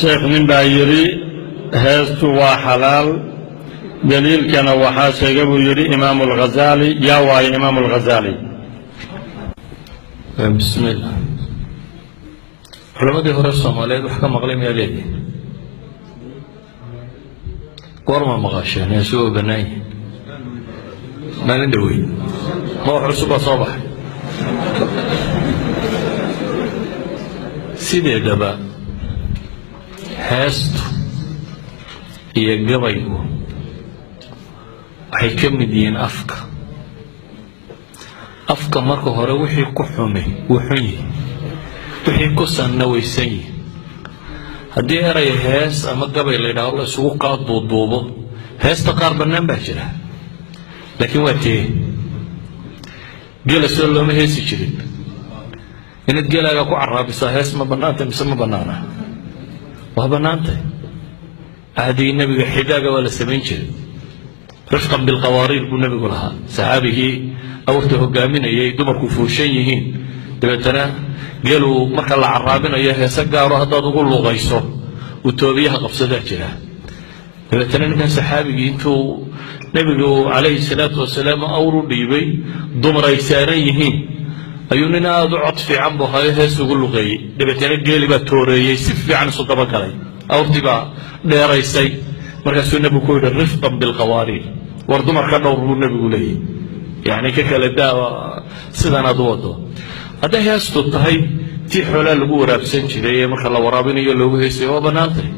sheekh nin baa yidhi heestu waa xalaal daliilkana waxaa sheega buu yidhi imaamu alghazaali yaa waayo imaamu alghazaali bismillah culamadii hore Soomaaliyeed wax ka maqlay miyaa leeyahay goorma maqasheen heesuu banaay maalin dhaweey ma wax cusub soo baxay sideedaba heestu iyo gabaygu waxay ka mid yihiin afka marka hore wixii ku xumay wuu xun yahay wixii ku sanna waysan yahay haddii eray hees ama gabay la yidhaahdo la isugu qaadduuduubo heesta qaar bannaan baa jira laakiin waa tee gela soo looma heesi jirin inaad gelaaga ku caraabisaa hees ma bannaantay mise ma bannaana waa bannaantay عهدي النبي حداقة ولا سمين شيء رفقا بالقوارير بالنبي لها سحابه أورته قامين يدمر كفوشيهين دبتنا قالوا مركا العرابين يا سقاروا هذا تقول له غيصه وتوبيها قبصة جلا دبتنا كان سحابه انتو نبي عليه الصلاة والسلام أوروا ليبي دمر يساريهين أيوننا ضعت في عمبو هاي يقول له غي دبتنا قالي بتوري يسف عن صدبك علي أورتي بقى dheeraysay markaasuu nabigu ku yidhi rifqan bilqawaariir war dumarka dhowr buu nabigu leeyahay yani ka kala daawa sidan aad wado hadday heestu tahay tii xoolaa lagu waraabsan jiray ee marka la waraabinayo loogu heesay waa bannaantay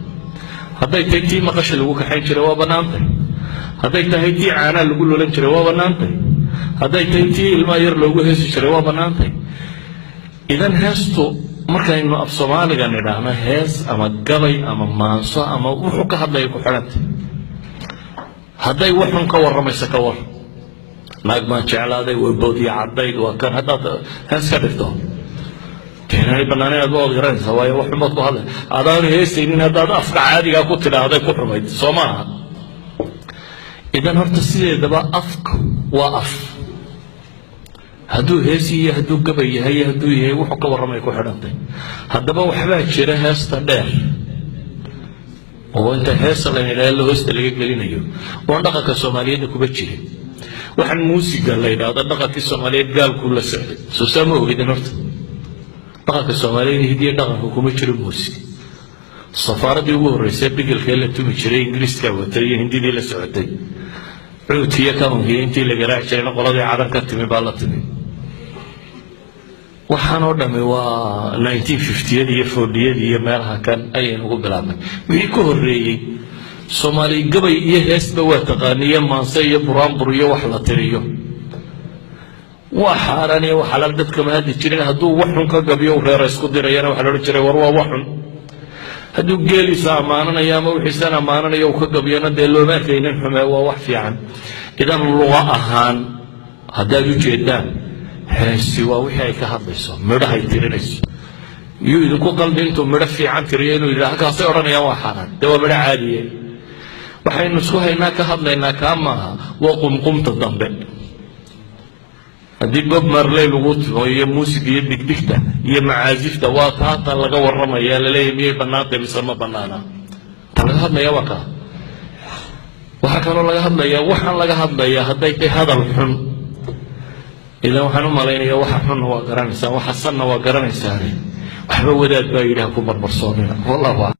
hadday tahay tii maqasha lagu kaxayn jiray waa bannaantay hadday tahay tii caanaa lagu lolan jiray waa bannaantay hadday tahay tii ilmaa yar loogu heesi jiray waa bannaantay idan heestu markaynu af Soomaaliga nidhaahno hees ama gabay ama maanso ama wuxuu ka hadlay ku xirantay hadday waxun ka waramaysa ka war naag ma jeclaaday way boodiya cadayd waa kan hadda hees ka dhigto keenay banaanada oo garanaysa waayo wax xumad ku hadlay adaan heesaynin hadda afka caadiga ku tiraahday ku xumayd Soomaaliya idan horta sideedaba afka waa af hadduu heesi iyo hadduu gabay yahay hadduu yahay wuxuu ka warramay ku xidhantay haddaba waxbaa jira heesta dheer oo inta heesta la yidhaahdo hoosta laga gelinayo oo dhaqanka Soomaaliyeed kuba jiray waxaan muusiga la yidhaahdo dhaqankii Soomaaliyeed gaalku la socday soo saamo ogidin horta dhaqanka Soomaaliyeed hidiyo dhaqanku kuma jiro muusig safaaradii ugu horeysay bigilka la tumi jiray Ingiriiska watay iyo Hindidii la socotay عوتية كانوا هي أنتي اللي قرأت شيء نقول هذه عادة كتمي بالتمي وحنا ودمي 1950 هي 40 هي مالها كان أي نقول بلادنا ويكون الرئي Soomaali gabay iyo heesba waa taqaaniya maansiya buraanburiyo wax la tiriyo waxaarani waxa la dadka ma hadii jirin haduu wax xun ka gabiyo reer isku dirayana waxa la jiray war waa wax xun haduu geelisa amaananaya ama wixiisana amaananaya uu ka gabiyana de loo maakaynin xumaa waa wax fiican idan luqa ahaan hadaa u jeedaan heesi waa wixii ay ka hadlayso midhahay tirinayso يو ku qalbintu midho fiican tiriyo inuu yiraahdo kaasay oranayaan waa xaraan de waa midho caadiye waxaynu isku haynaa ka hadlaynaa kama waa qumqumta dambe hadii Bob Marley lagu tooyo muusiga iyo digdigta iyo macaazifta waa taata laga warramaya la leeyahay miyay banaantay mise ma banaana laga hadlaya waa ka waxa kale laga hadlaya waxaan laga hadlaya haday tahay hadal xun idan waxaan u maleynayaa waxa xun waa garanaysaa waxa sanna waa garanaysaa waxba wadaad baa yiraahdo ku barbarsoonina wallahi